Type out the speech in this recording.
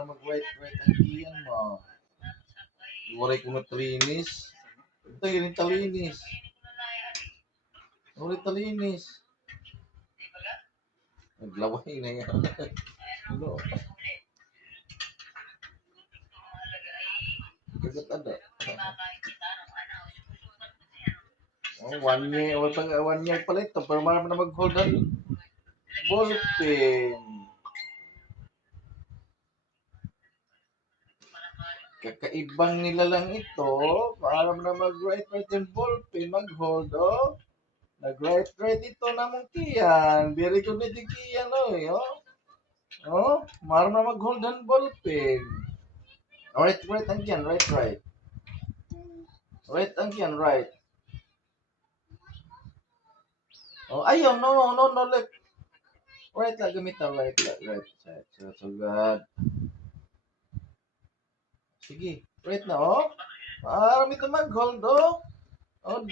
na mag-right ang kiyan mo. Waray ko na trinis. Ito yung talinis. Waray talinis. Naglaway na yan. Ano? Kagat ada. Oh, 1 year. O, 1 year pala ito. Pero marami na mag-hold ang ballpen. Kakaibang nila lang ito. Para na mag-right yung ballpen, mag-hold, oh. Nag-right ito na mong kiyan. Very good na di kiyan, oh. Oh, para na mag-hold ang ballpen. Right ang kiyan, right. Right ang kiyan, right. Oh, ayaw, no, left. Right lang, gamitan, right. So God. Sige, right na, oh. Marami ito mag-hold, oh. Oh,